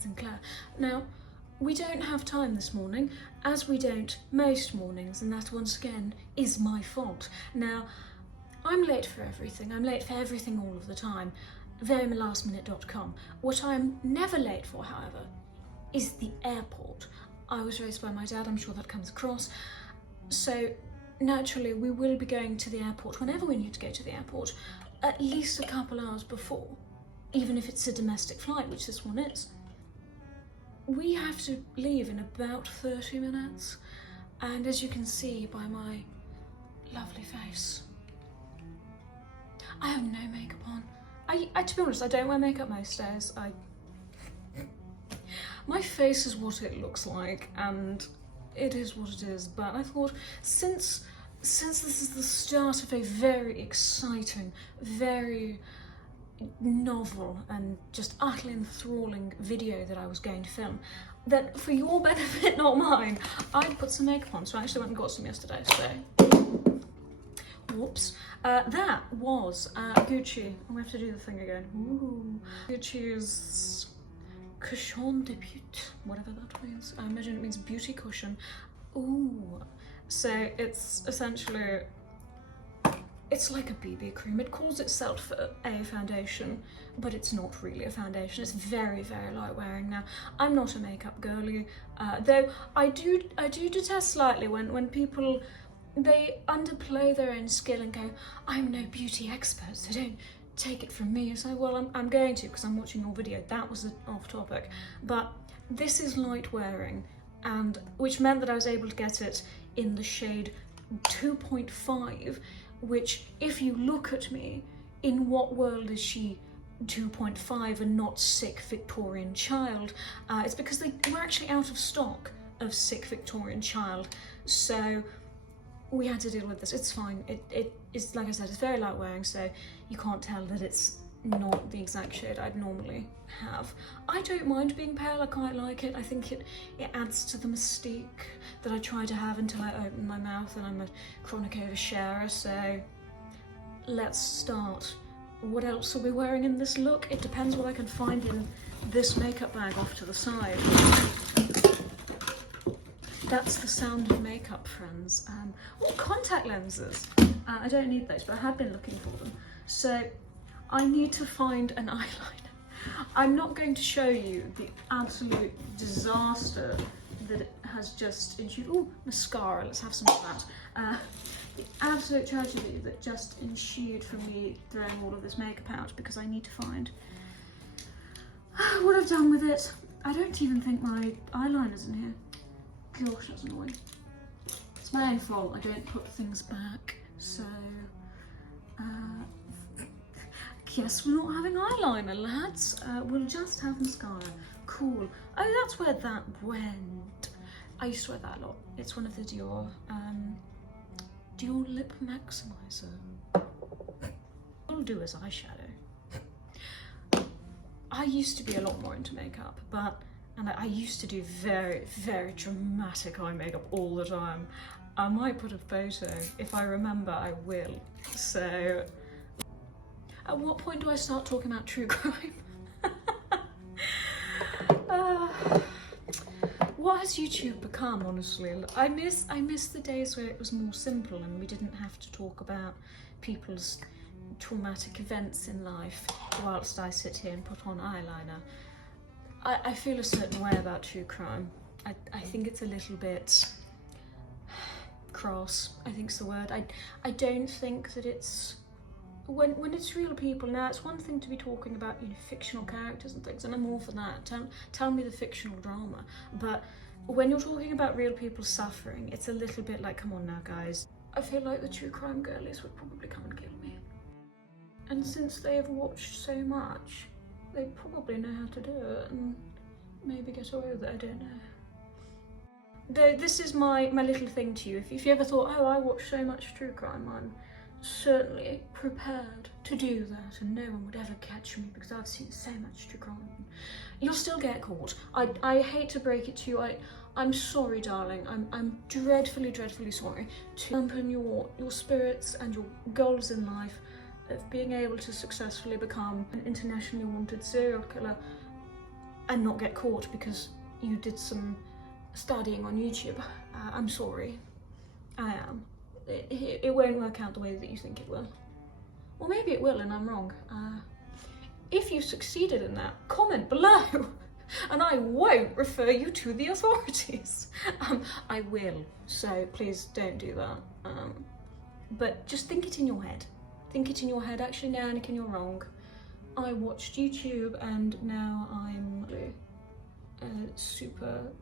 Sinclair. Now, we don't have time this morning, as we don't most mornings, and that once again is my fault. Now, I'm late for everything. I'm late for everything all of the time. verylastminute.com. What I'm never late for, however, is the airport. I was raised by my dad, I'm sure that comes across. So naturally, we will be going to the airport whenever we need to go to the airport, at least a couple hours before, even if it's a domestic flight, which this one is. We have to leave in about 30 minutes, and as you can see by my lovely face, I have no makeup on. To be honest, I don't wear makeup most days. My face is what it looks like, and it is what it is, but I thought, since this is the start of a very exciting, very novel and just utterly enthralling video that I was going to film, that for your benefit, not mine, I'd put some makeup on. So I actually went and got some yesterday, so whoops. That was Gucci. We have to do the thing again. Ooh. Gucci's cushion de beauté, whatever that means. I imagine it means beauty cushion. Ooh. So it's essentially, it's like a BB cream. It calls itself a foundation, but it's not really a foundation. It's very, very light wearing. Now, I'm not a makeup girly, though I do detest slightly when people, they underplay their own skill and go, I'm no beauty expert, so don't take it from me. So, well, I'm going to, because I'm watching your video. That was off topic, but this is light wearing, and which meant that I was able to get it in the shade 2.5, which, if you look at me, in what world is she 2.5 and not sick Victorian child? It's because they were actually out of stock of sick Victorian child, so we had to deal with this. It's fine. It is, like I said, it's very light wearing, so you can't tell that it's not the exact shade I'd normally have. I don't mind being pale, I quite like it. I think it adds to the mystique that I try to have until I open my mouth, and I'm a chronic oversharer, so let's start. What else are we wearing in this look? It depends what I can find in this makeup bag off to the side. That's the sound of makeup, friends. Oh, contact lenses. I don't need those, but I have been looking for them. So I need to find an eyeliner. I'm not going to show you the absolute disaster that it has just ensued. Oh, mascara, let's have some of that. The absolute tragedy that just ensued from me throwing all of this makeup out, because I need to find what I've done with it. I don't even think my eyeliner's in here. Gosh, that's annoying. It's my own fault, I don't put things back, so guess we're not having eyeliner, lads. We'll just have mascara. Cool. Oh, that's where that went. I used to wear that a lot. It's one of the Dior Lip Maximizer. It'll do as eyeshadow. I used to be a lot more into makeup, and I used to do very, very dramatic eye makeup all the time. I might put a photo. If I remember, I will. So, at what point do I start talking about true crime? What has YouTube become, honestly? I miss the days where it was more simple and we didn't have to talk about people's traumatic events in life whilst I sit here and put on eyeliner. I feel a certain way about true crime. I think it's a little bit cross, I think's the word. I don't think that it's, when it's real people. Now, it's one thing to be talking about, you know, fictional characters and things, and I'm all for that. Tell me the fictional drama. But when you're talking about real people suffering, it's a little bit like, come on now, guys. I feel like the true crime girlies would probably come and kill me. And since they have watched so much, they probably know how to do it and maybe get away with it, I don't know. This is my little thing to you. If you ever thought, oh, I watch so much true crime, I'm certainly prepared to do that, and no one would ever catch me because I've seen so much true crime. You'll still get caught. I hate to break it to you. I'm sorry, darling. I'm dreadfully, dreadfully sorry to dampen your spirits and your goals in life of being able to successfully become an internationally wanted serial killer. and not get caught because you did some studying on YouTube. I'm sorry. I am. It won't work out the way that you think it will. Or maybe it will and I'm wrong. If you succeeded in that, comment below and I won't refer you to the authorities. I will, so please don't do that. But just think it in your head. Think it in your head. Actually, no, Anakin, you're wrong. I watched YouTube and now I'm a super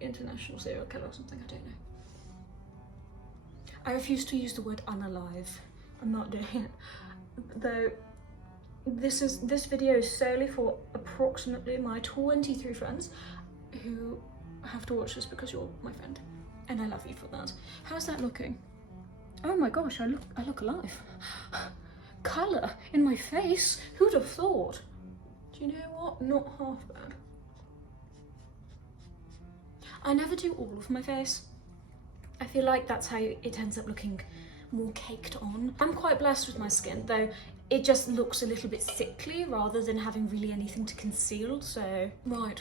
international serial killer or something, I don't know. I refuse to use the word unalive. I'm not doing it. Though this video is solely for approximately my 23 friends who have to watch this because you're my friend. And I love you for that. How's that looking? Oh my gosh, I look alive. Colour in my face, who'd have thought? Do you know what? Not half bad. I never do all of my face. I feel like that's how it ends up looking more caked on. I'm quite blessed with my skin, though it just looks a little bit sickly rather than having really anything to conceal, so... Right,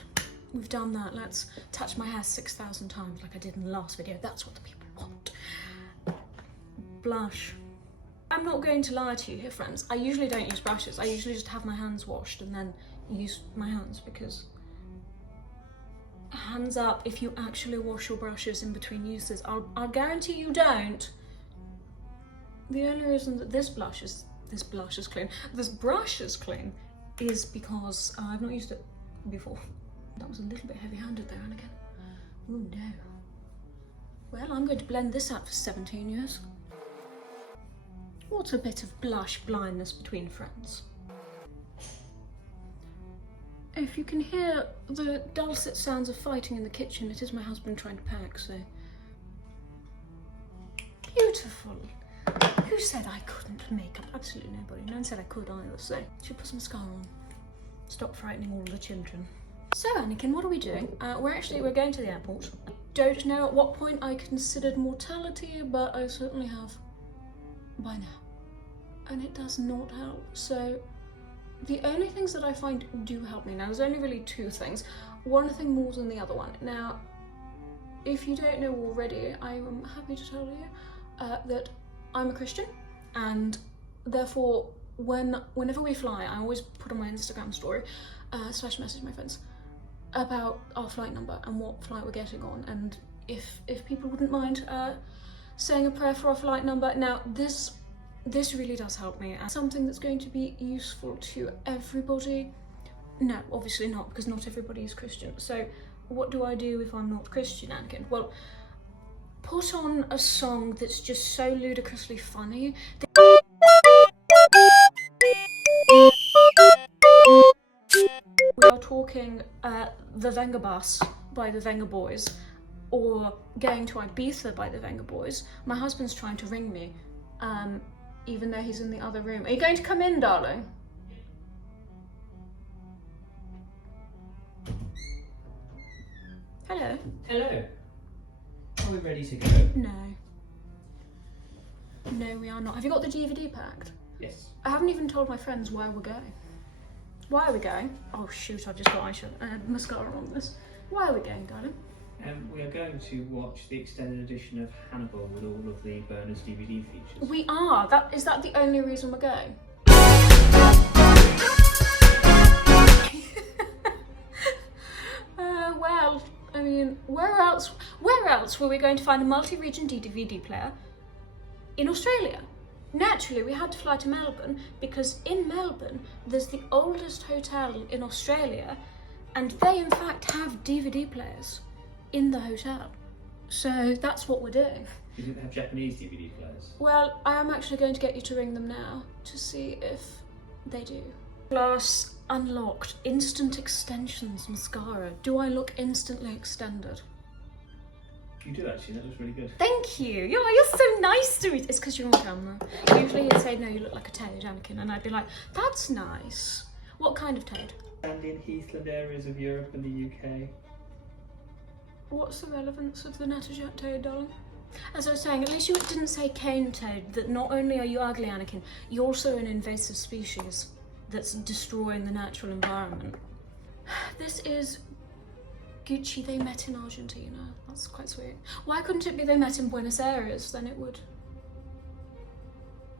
we've done that. Let's touch my hair 6,000 times like I did in the last video. That's what the people want. Blush. I'm not going to lie to you here, friends. I usually don't use brushes. I usually just have my hands washed and then use my hands because... Hands up if you actually wash your brushes in between uses. I'll guarantee you don't. The only reason that this brush is clean is because I've not used it before. That was a little bit heavy-handed there, Anakin. Oh no. Well, I'm going to blend this out for 17 years. What's a bit of blush blindness between friends? If you can hear the dulcet sounds of fighting in the kitchen, it is my husband trying to pack, so... Beautiful. Who said I couldn't make up? Absolutely nobody. No one said I could either, so... Should put some mascara on. Stop frightening all the children. So, Anakin, what are we doing? We're going to the airport. I don't know at what point I considered mortality, but I certainly have by now. And it does not help, so... The only things that I find do help me now, there's only really two things. One thing more than the other one. Now, if you don't know already, I am happy to tell you that I'm a Christian, and therefore, whenever we fly, I always put on my Instagram story, / message my friends, about our flight number and what flight we're getting on, and if people wouldn't mind saying a prayer for our flight number. Now, this really does help me, and something that's going to be useful to everybody. No, obviously not, because not everybody is Christian. So what do I do if I'm not Christian, Anakin? Well, put on a song that's just so ludicrously funny. We are talking The Venga Bus by the Venga Boys, or Going to Ibiza by the Venga Boys. My husband's trying to ring me. Even though he's in the other room. Are you going to come in, darling? Hello. Hello. Are we ready to go? No. No, we are not. Have you got the DVD packed? Yes. I haven't even told my friends where we're going. Why are we going? Oh shoot, I've just got mascara on this. Why are we going, darling? We are going to watch the extended edition of Hannibal with all of the bonus DVD features. We are. Is that the only reason we're going? Well, I mean, where else were we going to find a multi-region DVD player in Australia? Naturally, we had to fly to Melbourne because in Melbourne there's the oldest hotel in Australia, and they in fact have DVD players in the hotel. So that's what we're doing. You didn't have Japanese DVD players? Well, I am actually going to get you to ring them now to see if they do. Glass unlocked. Instant extensions mascara. Do I look instantly extended? You do actually, that looks really good. Thank you. You're so nice to me. It's because you're on camera. Usually you'd say, no, you look like a toad, Anakin, and I'd be like, that's nice. What kind of toad? And in heathland areas of Europe and the UK. What's the relevance of the natterjack toad, darling? As I was saying, at least you didn't say cane toad, that not only are you ugly, Anakin, you're also an invasive species that's destroying the natural environment. This is Gucci, they met in Argentina. That's quite sweet. Why couldn't it be they met in Buenos Aires? Then it would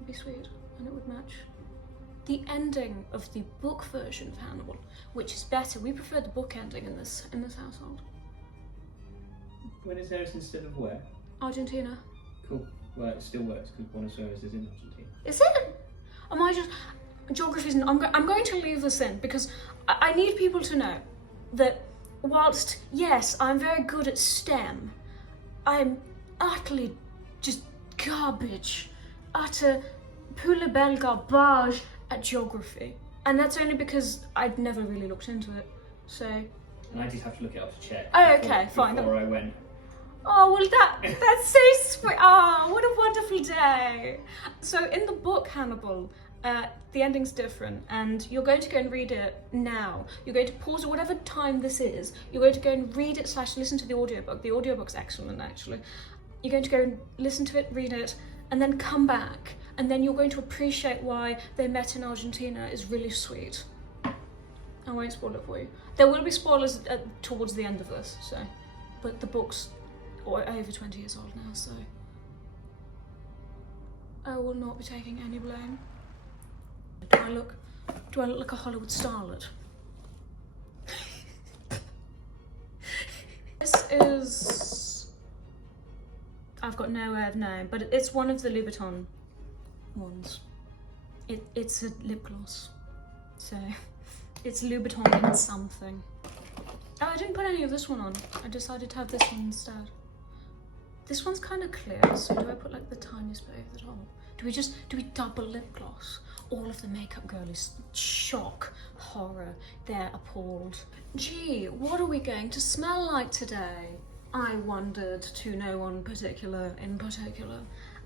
be sweet and it would match. The ending of the book version of Hannibal, which is better. We prefer the book ending in this household. Buenos Aires instead of where? Argentina. Cool. Well, it still works because Buenos Aires is in Argentina. Is it? Am I just... Geography's... I'm going to leave this in because I need people to know that whilst, yes, I'm very good at STEM, I'm utterly just garbage. Utter poulabelle garbage at geography. And that's only because I'd never really looked into it, so... And I did have to look it up to check. Oh, okay, fine. Before I went. Oh, well that's so sweet. Oh, what a wonderful day. So in the book Hannibal, the ending's different and you're going to go and read it now. You're going to pause at whatever time this is. You're going to go and read it / listen to the audiobook. The audiobook's excellent, actually. You're going to go and listen to it, read it, and then come back. And then you're going to appreciate why they met in Argentina is really sweet. I won't spoil it for you. There will be spoilers towards the end of this, so. But the book's over 20 years old now, so I will not be taking any blame. Do I look like a Hollywood starlet? This is... I've got no way of knowing, but it's one of the Louboutin ones. It's a lip gloss, so it's Louboutin in something. Oh, I didn't put any of this one on. I decided to have this one instead. This one's kind of clear, so do I put like the tiniest bit over the top? Do we double lip gloss? All of the makeup girlies, shock, horror, they're appalled. Gee, what are we going to smell like today? I wondered, to no one in particular.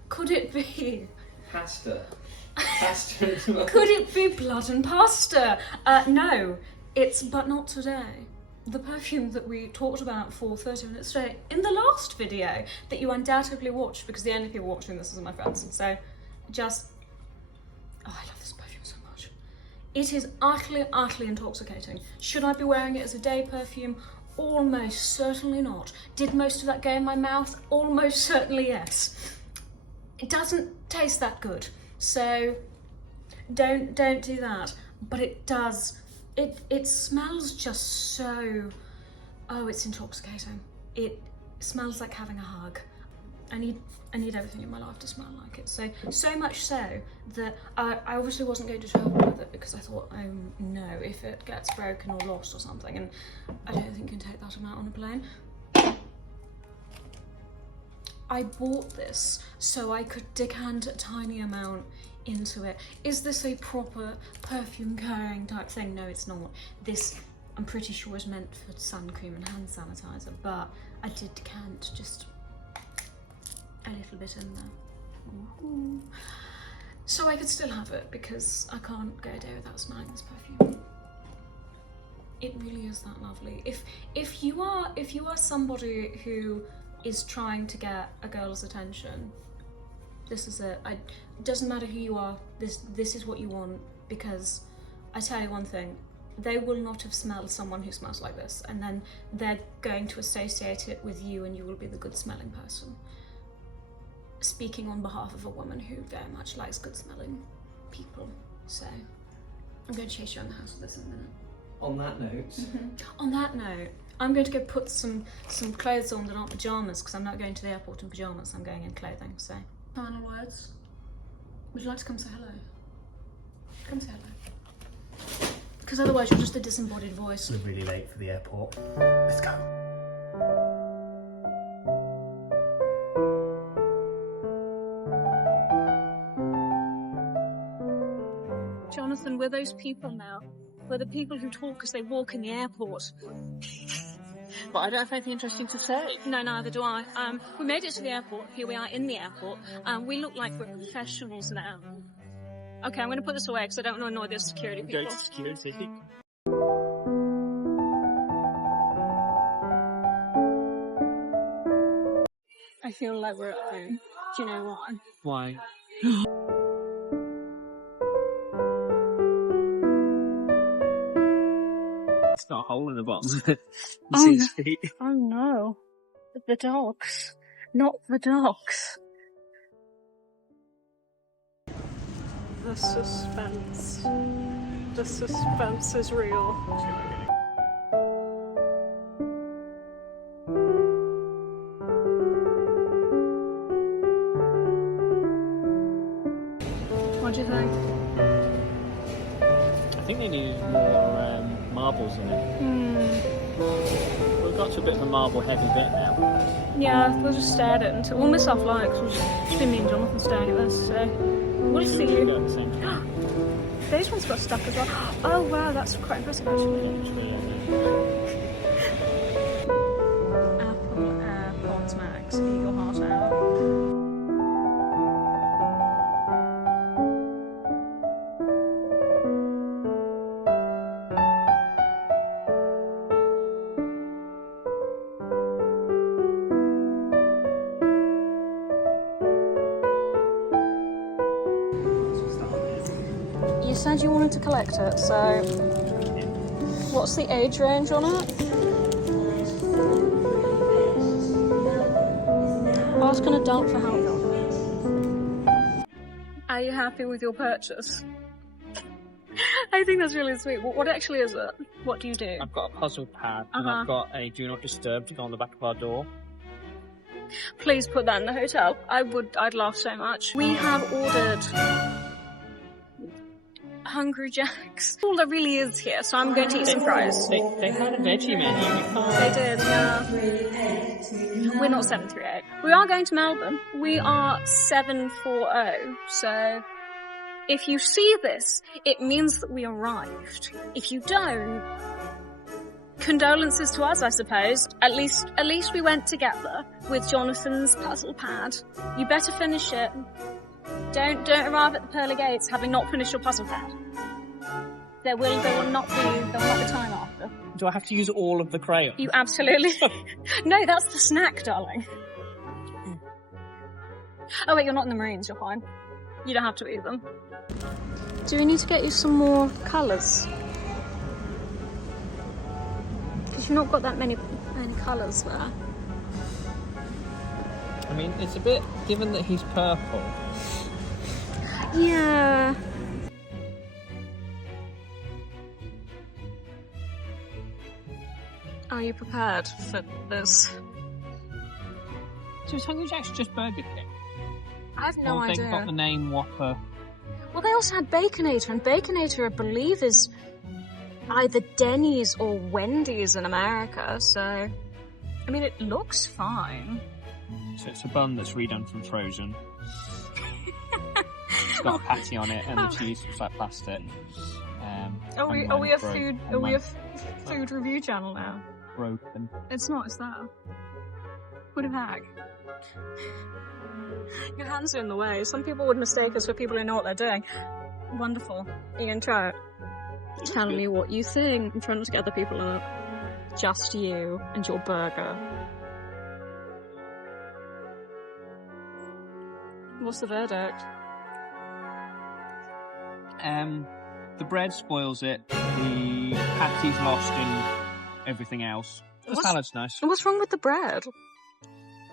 Could it be... Pasta. Pasta. Could it be blood and pasta? No, it's but not today. The perfume that we talked about for 30 minutes straight in the last video that you undoubtedly watched, because the only people watching this is my friends. So just, oh, I love this perfume so much. It is utterly intoxicating. Should I be wearing it as a day perfume? Almost certainly not. Did most of that go in my mouth? Almost certainly yes. It doesn't taste that good, so don't do that. But it does. It smells just so... Oh, it's intoxicating. It smells like having a hug. I need everything in my life to smell like it. So much so that I obviously wasn't going to travel with it because I thought, oh no, if it gets broken or lost or something, and I don't think you can take that amount on a plane. I bought this so I could decant a tiny amount into it. Is this a proper perfume carrying type thing? No, it's not. This, I'm pretty sure, is meant for sun cream and hand sanitizer, but I did decant just a little bit in there. Ooh. So I could still have it because I can't go a day without smelling this perfume. It really is that lovely. If you are somebody who is trying to get a girl's attention, this is it. It doesn't matter who you are, this is what you want, because I tell you one thing, they will not have smelled someone who smells like this, and then they're going to associate it with you and you will be the good smelling person. Speaking on behalf of a woman who very much likes good smelling people. So I'm going to chase you around the house with this in a minute. On that note. On that note, I'm going to go put some clothes on that aren't pyjamas, because I'm not going to the airport in pyjamas, I'm going in clothing, so. Final words. Would you like to come say hello? Come say hello. Because otherwise you're just a disembodied voice. We're really late for the airport. Let's go. Jonathan, we're those people now. We're the people who talk as they walk in the airport. But I don't have anything interesting to say. No, neither do I. We made it to the airport. Here we are in the airport. We look like we're professionals now. Okay, I'm going to put this away because I don't want to annoy the security people. Go to security. I feel like we're at home. Do you know why? Why? It's got a hole in the bottom of it. You Oh, see no. his feet. Oh no. The dogs. Not the dogs. The suspense. The suspense is real. What do you think? I think they needed more marbles in it. We've got to a bit of a marble heavy bit now. Yeah, we'll just stare at it until we'll miss our flight because we've just been me and Jonathan staring at this, so we'll see At you. the same time. Those ones got stuck as well. Oh wow, that's quite impressive actually. Apple AirPods Max, eat your heart out. You said you wanted to collect it, so what's the age range on it? Ask an adult for how long. Are you happy with your purchase? I think that's really sweet. What actually is it? What do you do? I've got a puzzle pad and I've got a do not disturb to go on the back of our door. Please put that in the hotel. I'd laugh so much. We have ordered Hungry Jacks. All there really is here, so I'm going to eat some fries. They had a veggie menu. They did, yeah. We're not 738. We are going to Melbourne. We are 740. So if you see this, it means that we arrived. If you don't, condolences to us, I suppose. At least we went together with Jonathan's puzzle pad. You better finish it. Don't arrive at the pearly gates having not finished your puzzle pad. There will not be time after. Do I have to use all of the crayon? You absolutely. No, that's the snack, darling. Oh wait, you're not in the Marines. You're fine. You don't have to eat them. Do we need to get you some more colours? Because you've not got that many colours there. I mean, it's a bit, given that he's purple. Yeah. Are you prepared for this? So is Hungry Jack's just Burger King? I have no idea. They've got the name Whopper. Well, they also had Baconator, and Baconator, I believe, is either Denny's or Wendy's in America, so... I mean, it looks fine. So it's a bun that's redone from Frozen. It's got a patty on it, and the cheese looks like plastic. Are we a food review channel now? Broken. It's not, it's that. What a hack. Your hands are in the way. Some people would mistake us for people who know what they're doing. Wonderful. You can try it. Tell me what you think. I'm trying not to get other people in it. Just you and your burger. What's the verdict? The bread spoils it. The patty's lost in everything else. The salad's nice. What's wrong with the bread?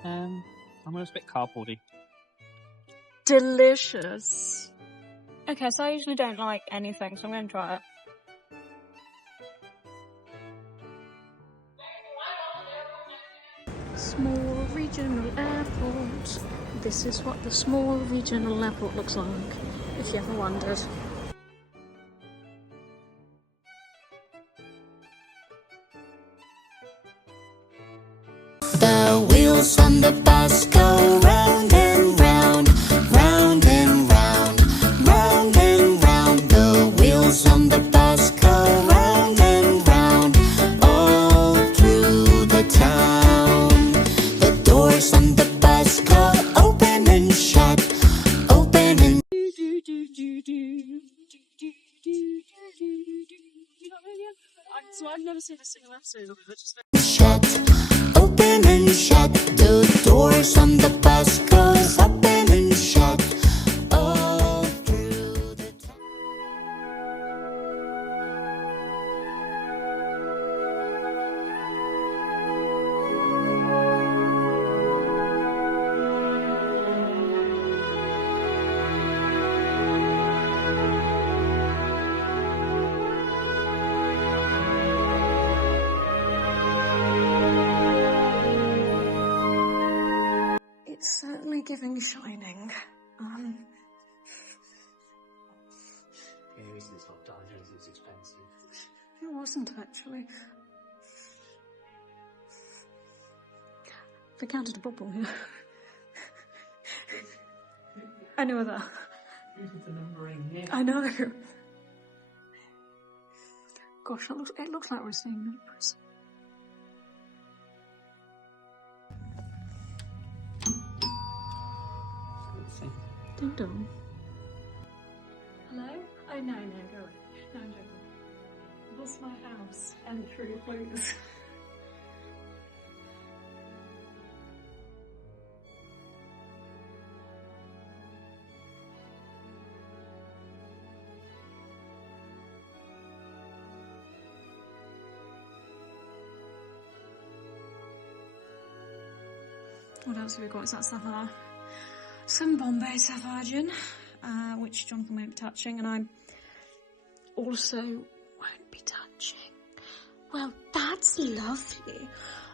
I'm a bit cardboardy. Delicious. Okay, so I usually don't like anything, so I'm going to try it. Small regional airport. This is what the small regional airport looks like, if you ever wondered. The wheels on the bus go round and round, round and round, round and round. The wheels on the bus go round and round, all through the town. The doors on the bus go open and shut, open and So I've never seen a single episode of it, just shut, open and shut. The doors on the bus goes open and shut, all through the town. giving Shining. Yeah, it's not done, it's expensive. It wasn't actually. They counted a bubble here. I know that. Who did the numbering here? I know. Gosh, it looks like we're seeing numbers. Ding dong. Hello? Oh no, go away. No, I'm joking. This is my house. Entry, please. What else have we got? Is that Sapphire? Some Bombay Sapphire gin, which Jonathan won't be touching, and I also won't be touching. Well, that's lovely.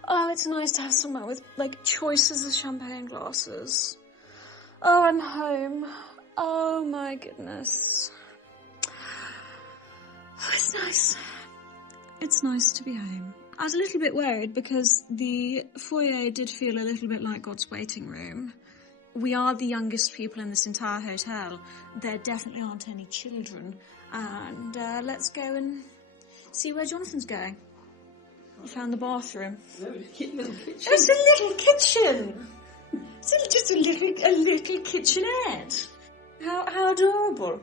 Oh, it's nice to have somewhere with, like, choices of champagne glasses. Oh, I'm home. Oh, my goodness. Oh, it's nice. It's nice to be home. I was a little bit worried because the foyer did feel a little bit like God's waiting room. We are the youngest people in this entire hotel. There definitely aren't any children. And let's go and see where Jonathan's going. He found the bathroom. No, it's a cute little kitchen. It's a little kitchen. It's just a little kitchenette. How adorable.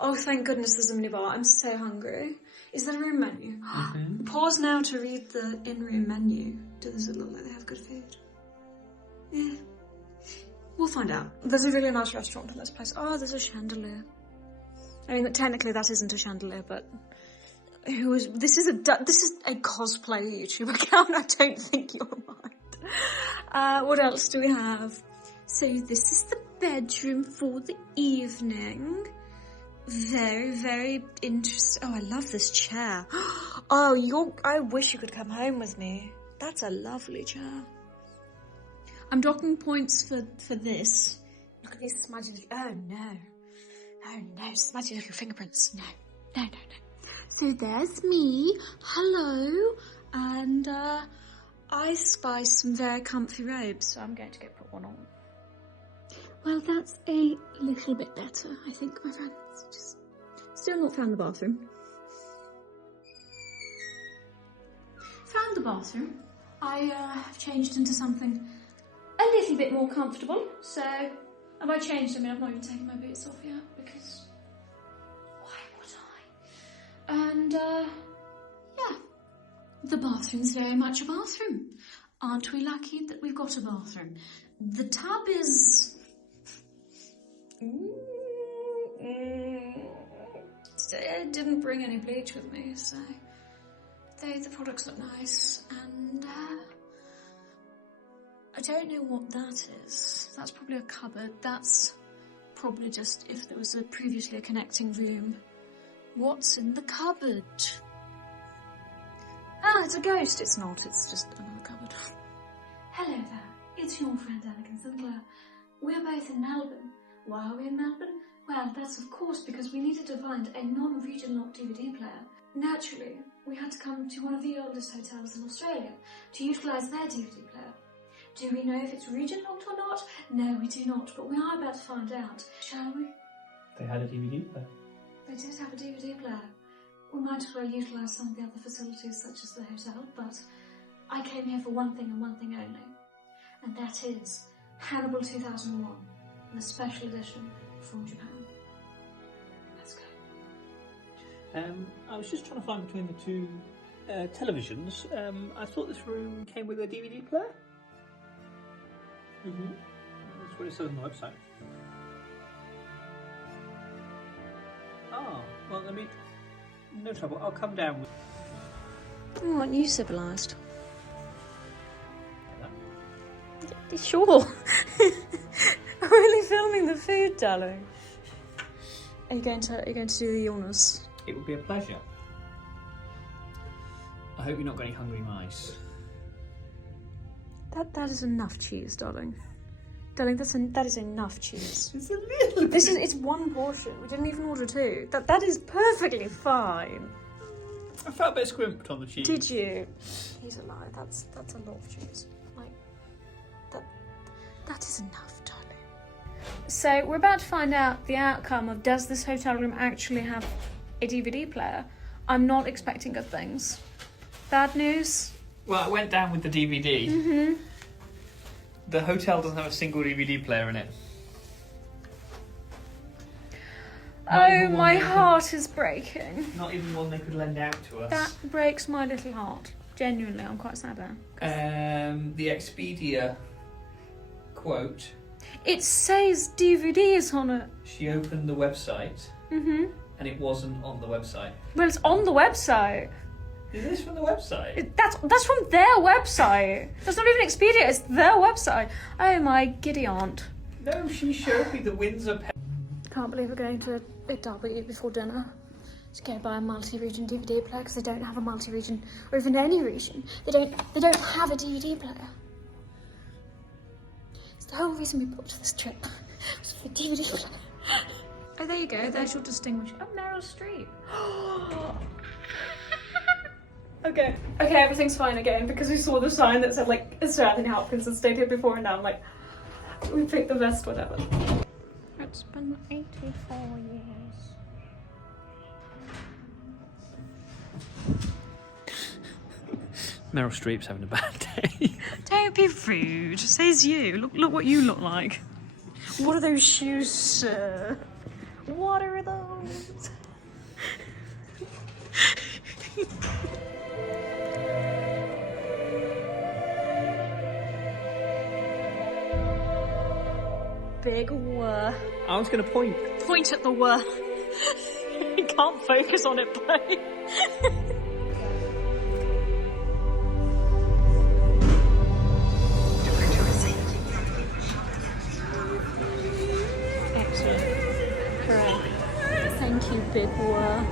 Oh, thank goodness there's a minibar. I'm so hungry. Is there a room menu? Mm-hmm. Pause now to read the in-room menu. Does it look like they have good food? Yeah. We'll find out. There's a really nice restaurant in this place. Oh, there's a chandelier. I mean, technically that isn't a chandelier, but this is a cosplay YouTube account. I don't think you'll mind. What else do we have? So this is the bedroom for the evening. Very, very interesting. Oh, I love this chair. Oh, I wish you could come home with me. That's a lovely chair. I'm docking points for this. Look at these smudgy little... Oh, no. Oh, no. Smudgy little fingerprints. No. No. So there's me. Hello. And, I spy some very comfy robes, so I'm going to go put one on. Well, that's a little bit better, I think, my friends. Just still not found the bathroom. Found the bathroom. I have changed into something a little bit more comfortable. So, and by changed, I mean I've not even taken my boots off yet because why would I? And yeah, the bathroom's very much a bathroom. Aren't we lucky that we've got a bathroom? The tub is... I didn't bring any bleach with me, so the products look nice, and I don't know what that is. That's probably a cupboard. That's probably just if there was previously a connecting room. What's in the cupboard? Ah, it's a ghost. It's not. It's just another cupboard. Hello there. It's your friend Anakin Sinclair. We're both in Melbourne. Why are we in Melbourne? Well, that's of course because we needed to find a non-region locked DVD player. Naturally, we had to come to one of the oldest hotels in Australia to utilise their DVD player. Do we know if it's region locked or not? No, we do not, but we are about to find out. Shall we? They had a DVD player. They did have a DVD player. We might as well utilise some of the other facilities such as the hotel, but I came here for one thing and one thing only. And that is Hannibal 2001, the special edition from Japan. Let's go. I was just trying to find between the two televisions. I thought this room came with a DVD player. Mm-hmm. That's what it says on the website. Oh, well, I mean, no trouble. I'll come down with... Oh, aren't you civilised? Sure. I'm really filming the food, darling. Are you going to do the illness? It would be a pleasure. I hope you're not got any hungry mice. That is enough cheese, darling. Darling, that is enough cheese. It's a little. It's one portion. We didn't even order two. That is perfectly fine. I felt a bit scrimped on the cheese. Did you? He's a lie. That's a lot of cheese. Like that is enough, darling. So we're about to find out the outcome of does this hotel room actually have a DVD player? I'm not expecting good things. Bad news? Well, I went down with the DVD. Mm-hmm. The hotel doesn't have a single DVD player in it. Not Oh, even one my they could- heart is breaking. Not even one they could lend out to us. That breaks my little heart. Genuinely, I'm quite sad now. The Expedia quote, It says DVDs on it. she opened the website Mm-hmm. and it wasn't on the website. Well, it's on the website. Is this from the website? That's from their website. That's not even Expedia, it's their website. Oh my giddy aunt. No, she showed me the Windsor Can't believe we're going to a W before dinner to go buy a multi-region DVD player because they don't have a multi-region or even any region. They don't have a DVD player. It's the whole reason we booked this trip was for a DVD player. Oh, there you go. There's your distinguished. Oh, Meryl Streep. Okay, everything's fine again because we saw the sign that said like Sir Anthony Hopkins had stayed here before, and now I'm like, we picked the best whatever. It's been 84 years. Meryl Streep's having a bad day. Don't be rude. Says you. Look what you look like. What are those shoes, sir? What are those? Big whir. I was going to point. Point at the whir. You can't focus on it, babe. Excellent. Correct. Thank you, Big whir.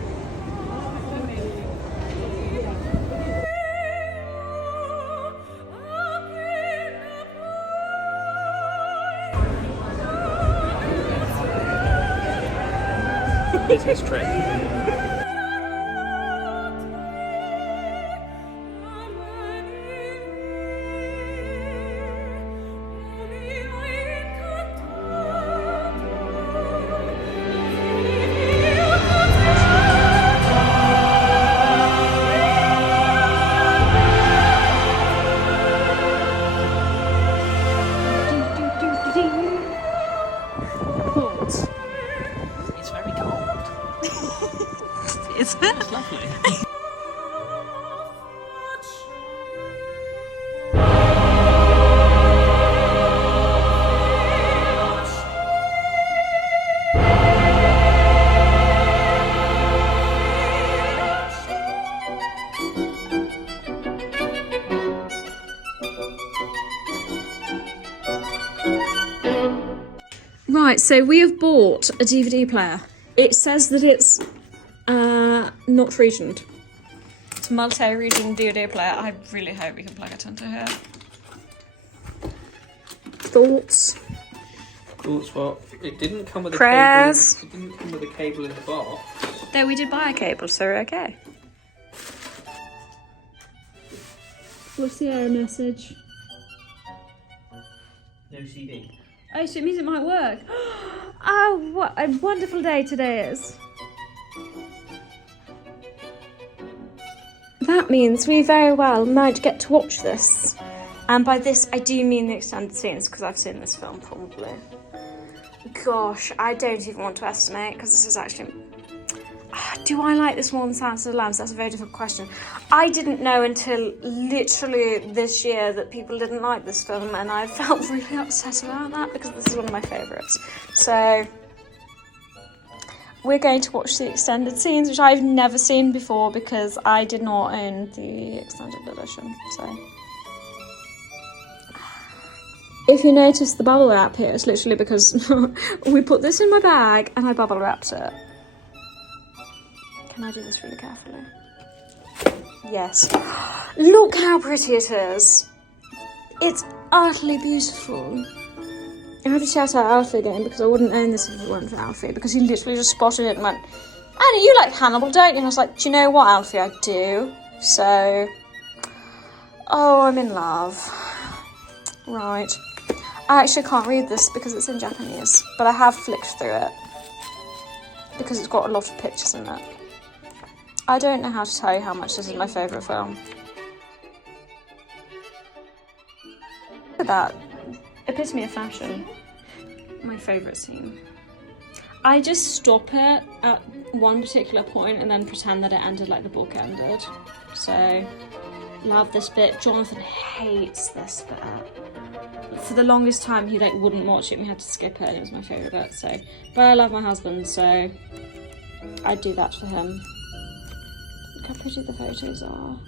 Business trip. Thoughts? It's very cold. Is it? It's lovely. Right, so we have bought a DVD player. It says that it's not regioned. It's a multi-region DVD player. I really hope we can plug it into here. Thoughts? Thoughts what? It didn't come with a Prayers. cable. It didn't come with a cable in the box. Though we did buy a cable, so we're okay. What's the error message? No CD. Oh, so it means it might work. Oh, what a wonderful day today is. That means we very well might get to watch this. And by this, I do mean the extended scenes, because I've seen this film probably. Gosh, I don't even want to estimate, because this is actually... Do I like this more than Silence of the Lambs? That's a very different question. I didn't know until literally this year that people didn't like this film, and I felt really upset about that because this is one of my favourites. So we're going to watch the extended scenes, which I've never seen before because I did not own the extended edition. So if you notice the bubble wrap here, it's literally because we put this in my bag and I bubble wrapped it. Can I do this really carefully? Yes. Look how pretty it is. It's utterly beautiful. I have to shout out Alfie again because I wouldn't own this if it weren't for Alfie, because he literally just spotted it and went, Annie, you like Hannibal, don't you? And I was like, do you know what, Alfie? I do. So, oh, I'm in love. Right. I actually can't read this because it's in Japanese, but I have flicked through it because it's got a lot of pictures in it. I don't know how to tell you how much this is my favourite film. Look at that. Epitome of fashion. My favourite scene. I just stop it at one particular point and then pretend that it ended like the book ended. So, love this bit. Jonathan hates this bit. For the longest time, he like wouldn't watch it and we had to skip it, and it was my favourite bit. So, but I love my husband, so I'd do that for him. Look how pretty the photos are.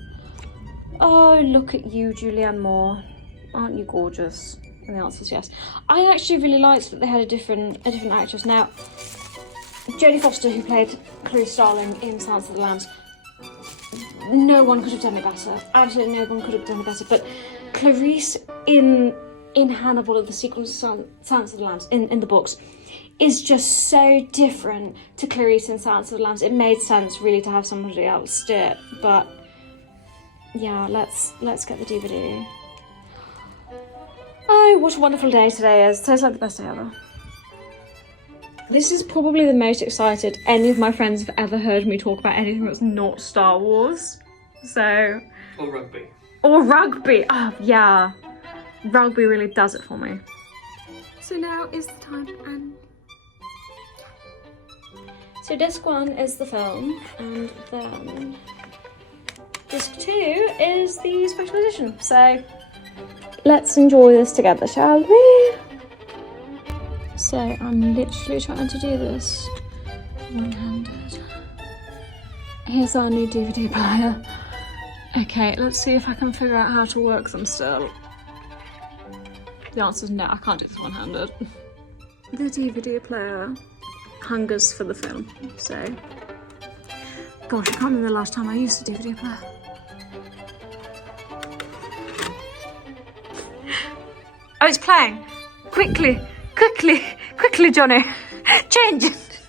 Oh, look at you, Julianne Moore. Aren't you gorgeous? And the answer is yes. I actually really liked that they had a different actress. Now, Jodie Foster, who played Clarice Starling in Silence of the Lambs, no one could have done it better. Absolutely no one could have done it better. But Clarice in Hannibal, the sequel to Silence of the Lambs, in the books, is just so different to Clarice in Silence of the Lambs. It made sense really to have somebody else do it. But yeah, let's get the DVD. Oh, what a wonderful day today is. Tastes like the best day ever. This is probably the most excited any of my friends have ever heard me talk about anything that's not Star Wars. So... Or rugby. Or rugby. Oh, yeah. Rugby really does it for me. So now is the time and... So disc 1 is the film, and then disc 2 is the special edition. So... let's enjoy this together, shall we? So I'm literally trying to do this one-handed. Here's our new DVD player. Okay, let's see if I can figure out how to work them still. The answer is no, I can't do this one-handed. The DVD player hungers for the film, so... Gosh, I can't remember the last time I used a DVD player. Oh, it's playing. Quickly, quickly, quickly, Johnny. Change it.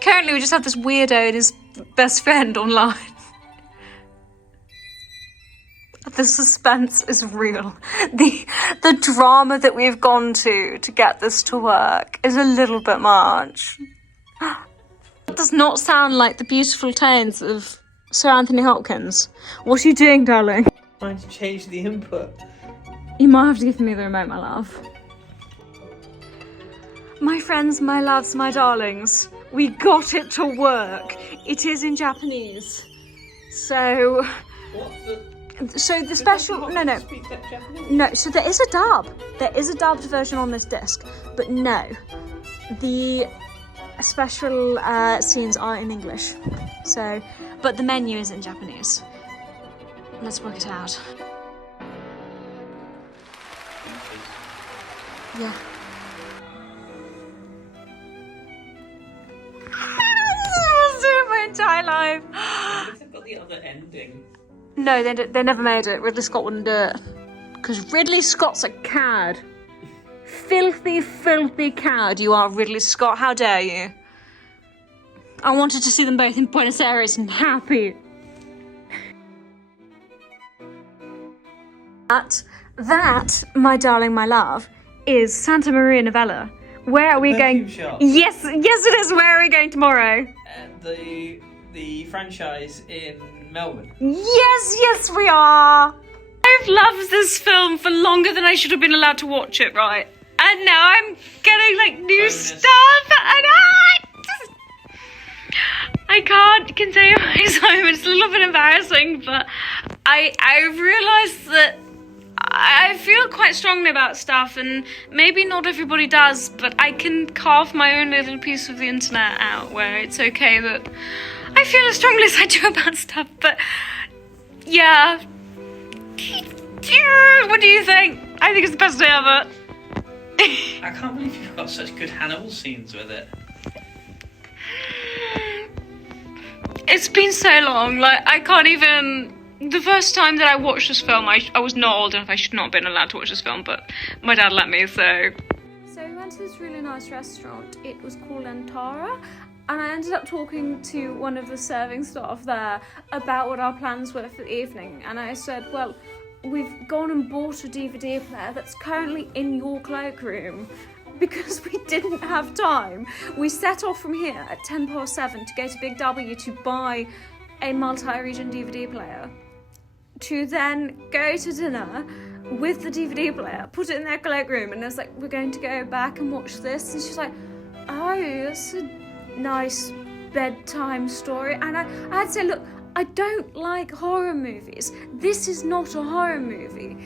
Currently, we just have this weirdo and his best friend online. The suspense is real. The drama that we've gone to get this to work is a little bit much. It does not sound like the beautiful tones of Sir Anthony Hopkins. What are you doing, darling? Trying to change the input. You might have to give me the remote, my love. My friends, my loves, my darlings, we got it to work. It is in Japanese. So... What the... So the special... No. Speak that Japanese? No, so there is a dub. There is a dubbed version on this disc. But no. The special scenes are in English. So... But the menu is in Japanese. Let's work it out. Yeah. I was doing my entire life. They've got the other ending. No, they never made it. Ridley Scott wouldn't do it. Because Ridley Scott's a cad. Filthy, filthy cad you are, Ridley Scott. How dare you? I wanted to see them both in Buenos Aires and happy. That, my darling, my love, is Santa Maria Novella. Where are we going? Shop. Yes, it is. Where are we going tomorrow? The franchise in Melbourne. Yes, we are. I've loved this film for longer than I should have been allowed to watch it, right? And now I'm getting like new stuff, and I can't contain my excitement. It's a little bit embarrassing, but I realised that I feel quite strongly about stuff, and maybe not everybody does, but I can carve my own little piece of the internet out where it's okay that I feel as strongly as I do about stuff. But yeah, what do you think? I think it's the best day ever. I can't believe you've got such good Hannibal scenes with it. It's been so long, like I can't even The first time that I watched this film, I was not old enough. I should not have been allowed to watch this film, but my dad let me, so... So we went to this really nice restaurant. It was called Antara, and I ended up talking to one of the serving staff there about what our plans were for the evening. And I said, well, we've gone and bought a DVD player that's currently in your cloakroom because we didn't have time. We set off from here at 7:10 to go to Big W to buy a multi-region DVD player, to then go to dinner with the DVD player, put it in their cloakroom, and I was like, we're going to go back and watch this. And she's like, oh, that's a nice bedtime story. And I had to say, look, I don't like horror movies. This is not a horror movie.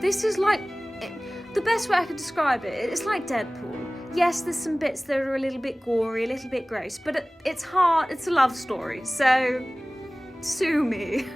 This is like, the best way I could describe it, it's like Deadpool. Yes, there's some bits that are a little bit gory, a little bit gross, but it's heart, it's a love story, so sue me.